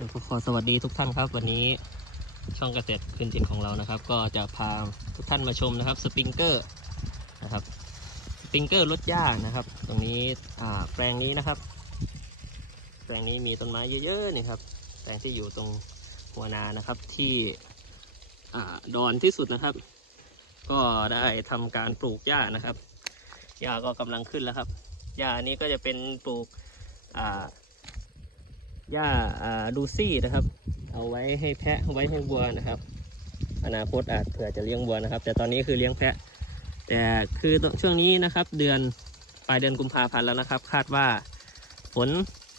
ขอสวัสดีทุกท่านครับ วันนี้ช่องเกษตรพื้นถิ่นของเรานะครับ ก็จะพาทุกท่านมาชมนะครับสปริงเกอร์นะครับสปริงเกอร์ลดหญ้านะครับ ตรงนี้แปลงนี้นะครับ แปลงนี้มีต้นไม้เยอะๆนี่ครับแปลงที่อยู่ตรงหัวนานะครับที่ดอนที่สุดนะครับ ก็ได้ทำการปลูกหญ้านะครับหญ้าก็กำลังขึ้นแล้วครับหญ้านี้ก็จะเป็นปลูกอ่า หญ้าดูซี่นะครับ เอาไว้ให้แพะเอาไว้ให้วัวนะครับ อนาคตอาจเผื่อจะเลี้ยงวัวนะครับ แต่ตอนนี้คือเลี้ยงแพะ แต่คือช่วงนี้นะครับ เดือนปลายเดือนกุมภาพันธ์แล้วนะครับ คาดว่าฝน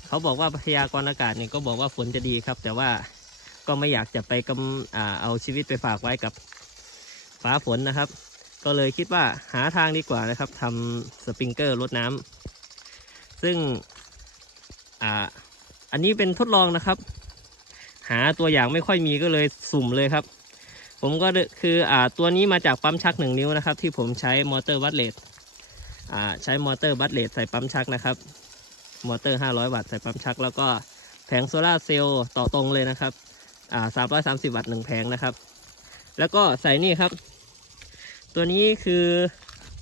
เขาบอกว่าพยากรณ์อากาศเนี่ยก็บอกว่าฝนจะดีครับ แต่ว่าก็ไม่อยากจะไปกำอเอาชีวิตไปฝากไว้กับฟ้าฝนนะครับ ก็เลยคิดว่าหาทางดีกว่านะครับทำสปริงเกอร์รดน้ำซึ่ง อันนี้เป็นทดลองนะครับ หาตัวอย่างไม่ค่อยมีก็เลยสุ่มเลยครับ ผมก็คืออ่าตัวนี้มาจากปั๊มชักหนึ่งนิ้วนะครับ ที่ผมใช้มอเตอร์วัดเลทอ่าใช้มอเตอร์วัดเลทใส่ปั๊มชักนะครับ มอเตอร์ 500 วัตต์ใส่ปั๊มชัก แล้วก็แผงโซลาเซลล์ต่อตรงเลยนะครับอ่า330 วัตต์หนึ่งแผงนะครับ แล้วก็ใส่นี่ครับ ตัวนี้คือ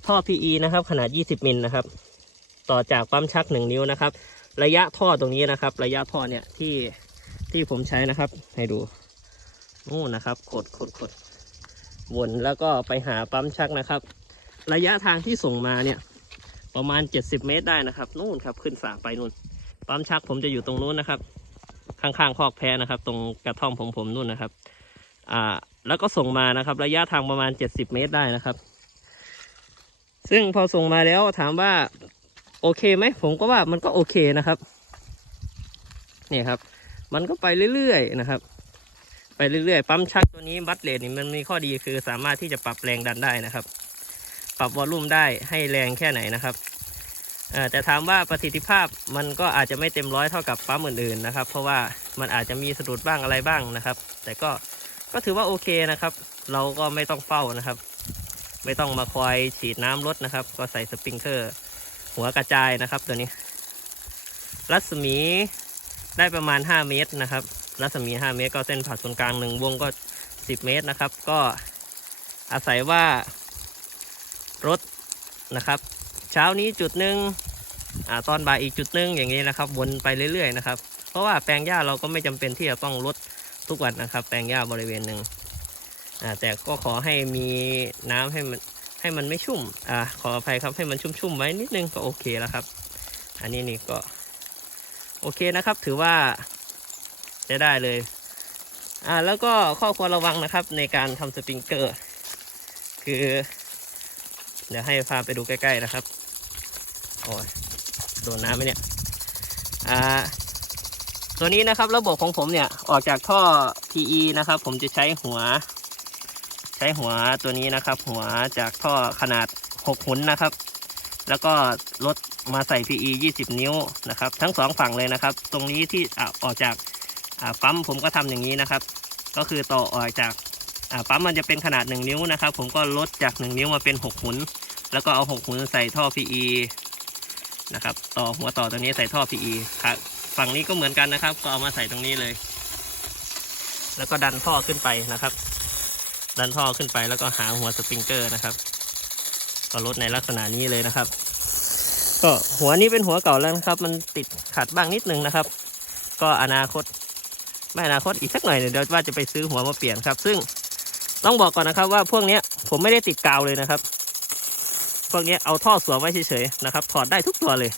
ท่อ PE นะครับ ขนาด 20 มิลนะครับ ต่อจากปั๊มชัก 1 นิ้วนะครับ ระยะท่อตรงนี้นะครับ ระยะท่อเนี่ยที่ที่ผมใช้นะครับ ให้ดูนู่นนะครับกดกดกดวนแล้วก็ไปหาปั๊มชักนะครับ ระยะทางที่ส่งมาเนี่ย ประมาณ 70 เมตรได้นะครับ นู่นครับขึ้นฝั่งไปนู่น ปั๊มชักผมจะอยู่ตรงนู้นนะครับ ข้างๆคอกแพะนะครับ ตรงกระท่อมผมผมนู่นนะครับ อ่า แล้วก็ส่งมานะครับ ระยะทางประมาณ 70 เมตรได้นะครับ ซึ่งพอส่งมาแล้วถามว่า โอเคไหมผมก็ว่ามันก็โอเคนะครับนี่ครับ มันก็ไปเรื่อยๆนะครับ ไปเรื่อยๆปั๊มชักตัวนี้บัตเลดนี่มันมีข้อดีคือสามารถที่จะปรับแรงดันได้นะครับ ปรับวอลลุ่มได้ให้แรงแค่ไหนนะครับแต่ถามว่าประสิทธิภาพมันก็อาจจะไม่เต็มร้อยเท่ากับปั๊มอื่นๆนะครับ เพราะว่ามันอาจจะมีสะดุดบ้างอะไรบ้างนะครับ แต่ก็ก็ถือว่าโอเคนะครับ เราก็ไม่ต้องเฝ้านะครับ ไม่ต้องมาคอยฉีดน้ำลดนะครับ ก็ใส่สปริงเกอร์ หัวกระจายนะครับตัวนี้ รัศมีได้ประมาณ 5 เมตรนะครับ รัศมี 5 เมตรก็เส้นผ่าศูนย์กลางหนึ่งวงก็ 10 เมตรนะครับ ก็อาศัยว่ารถนะครับ เช้านี้จุดหนึ่งอตอนบ่ายอีกจุดหนึ่งอย่างนี้นะครับ วนไปเรื่อยๆนะครับ เพราะว่าแปลงหญ้าเราก็ไม่จำเป็นที่จะต้องลดทุกวันนะครับ แปลงหญ้าบริเวณหนึ่งแต่ก็ขอให้มีน้ำให้มัน ให้มันไม่ชุ่ม อ่า ขออภัยครับให้มันชุ่มๆไว้นิดนึงก็โอเคแล้วครับ อันนี้นี่ก็โอเคนะครับ ถือว่าใช้ได้เลย อ่า แล้วก็ข้อควรระวังนะครับ ในการทำสปริงเกอร์ คือ เดี๋ยวให้พาไปดูใกล้ๆนะครับ โอ้ยโดนน้ำไหมเนี่ย อ่า ตัวนี้นะครับระบบของผมเนี่ยออกจากท่อ PE นะครับ ผมจะใช้หัว ใช้หัวตัวนี้นะครับ หัวจากท่อขนาด 6 หุนนะครับ แล้วก็ลดมาใส่ PE 20 นิ้วนะครับ ทั้งสองฝั่งเลยนะครับ ตรงนี้ที่อะออกจากอ่าปั๊มผมก็ทำอย่างนี้นะครับ ก็คือต่อออกจากอ่าปั๊มมันจะเป็นขนาด 1 นิ้วนะครับ ผมก็ลดจาก 1 นิ้วมาเป็น 6 หุน แล้วก็เอา 6 หุนใส่ท่อ PE นะครับ ต่อหัวต่อตัวนี้ใส่ท่อ PE ครับฝั่งนี้ก็เหมือนกันนะครับ ก็เอามาใส่ตรงนี้เลย แล้วก็ดันท่อขึ้นไปนะครับ ดันท่อขึ้นไปแล้วก็หาหัวสปริงเกอร์นะครับ ก็ลดในลักษณะนี้เลยนะครับ ก็หัวนี้เป็นหัวเก่าแล้วนะครับ มันติดขัดบ้างนิดนึงนะครับ ก็อนาคตไม่อนาคตอีกสักหน่อยเดี๋ยวว่าจะไปซื้อหัวมาเปลี่ยนครับ ซึ่งต้องบอกก่อนนะครับว่าพวกนี้ผมไม่ได้ติดกาวเลยนะครับ พวกนี้เอาท่อสวมไว้เฉยๆนะครับ ถอดได้ทุกตัวเลย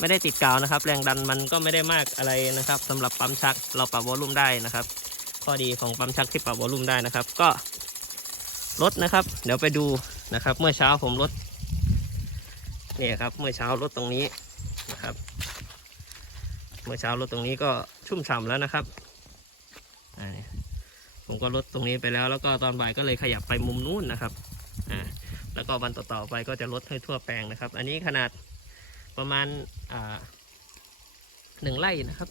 ไม่ได้ติดกาวนะครับ แรงดันมันก็ไม่ได้มากอะไรนะครับสำหรับปั๊มชักเราปรับวอลลุ่มได้นะครับ ข้อดีของปั๊มชักที่ปรับวอลลุ่มได้นะครับ ก็ ลดนะครับ เดี๋ยวไปดูนะครับ เมื่อเช้าผมลดนี่ครับ เมื่อเช้าลดตรงนี้นะครับ เมื่อเช้าลดตรงนี้ก็ชุ่มฉ่ำแล้วนะครับผมก็ลดตรงนี้ไปแล้ว แล้วก็ตอนบ่ายก็เลยขยับไปมุมนู้นนะครับอ่าแล้วก็วันต่อๆไปก็จะลดให้ทั่วแปลงนะครับ อันนี้ขนาดประมาณอ่าหนึ่งไร่นะครับ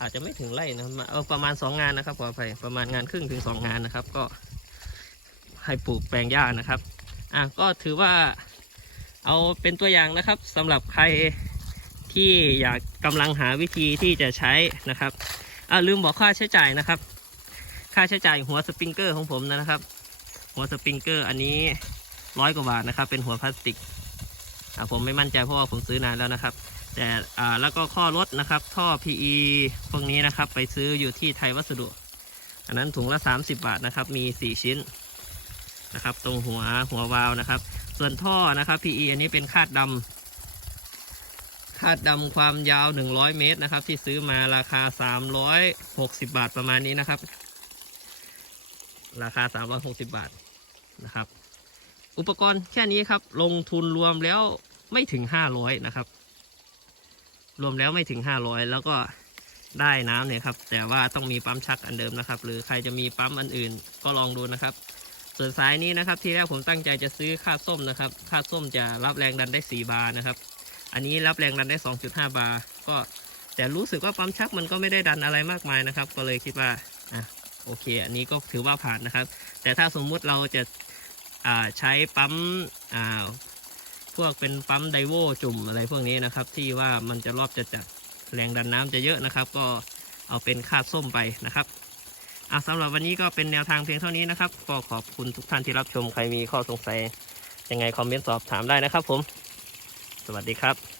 อาจจะไม่ถึงไร่นะเอาประมาณสองงานนะครับขออภัยประมาณงานครึ่งถึงสองงานนะครับ ก็ ให้ปลูกแปลงหญ้านะครับอะก็ถือว่าเอาเป็นตัวอย่างนะครับสำหรับใครที่อยากกำลังหาวิธีที่จะใช้นะครับอ่าลืมบอกค่าใช้จ่ายนะครับ ค่าใช้จ่ายหัวสปริงเกอร์ของผมนะครับ หัวสปริงเกอร์อันนี้ร้อยกว่าบาทนะครับ เป็นหัวพลาสติกอ่าผมไม่มั่นใจเพราะว่าผมซื้อนานแล้วนะครับ แต่อ่าแล้วก็ข้อรถนะครับ ท่อ PE พวกนี้นะครับ ไปซื้ออยู่ที่ไทยวัสดุ อันนั้นถุงละ 30 บาทนะครับ มี 4 ชิ้น นะครับ ตรงหัวหัววาล์วนะครับ ส่วนท่อนะครับ PE อันนี้เป็นคาดดำคาดดำความยาว 100 เมตรนะครับ ที่ซื้อมาราคา 360 บาทประมาณนี้นะครับ ราคา 360 บาทนะครับ อุปกรณ์แค่นี้ครับ ลงทุนรวมแล้วไม่ถึง 500 นะครับ รวมแล้วไม่ถึง 500 แล้วก็ได้น้ำเนี่ยครับ แต่ว่าต้องมีปั๊มชักอันเดิมนะครับ หรือใครจะมีปั๊มอันอื่นก็ลองดูนะครับ ส่วนสายนี้นะครับ ที่แรกผมตั้งใจจะซื้อค่าส้มนะครับ ค่าส้มจะรับแรงดันได้ 4 บาร์นะครับ อันนี้รับแรงดันได้ 2.5 บาร์ก็แต่รู้สึกว่าปั๊มชักมันก็ไม่ได้ดันอะไรมากมายนะครับ ก็เลยคิดว่าอะโอเค อันนี้ก็ถือว่าผ่านนะครับ แต่ถ้าสมมุติเราจะอ่าใช้ปั๊มอ่าพวกเป็นปั๊มไดโวจุ่มอะไรพวกนี้นะครับ ที่ว่ามันจะรอบจะจัดแรงดันน้ำจะเยอะนะครับ ก็เอาเป็นค่าส้มไปนะครับ อะสำหรับวันนี้ก็เป็นแนวทางเพียงเท่านี้นะครับ ก็ขอบคุณทุกท่านที่รับชมใครมีข้อสงสัยยังไงคอมเมนต์สอบถามได้นะครับผม สวัสดีครับ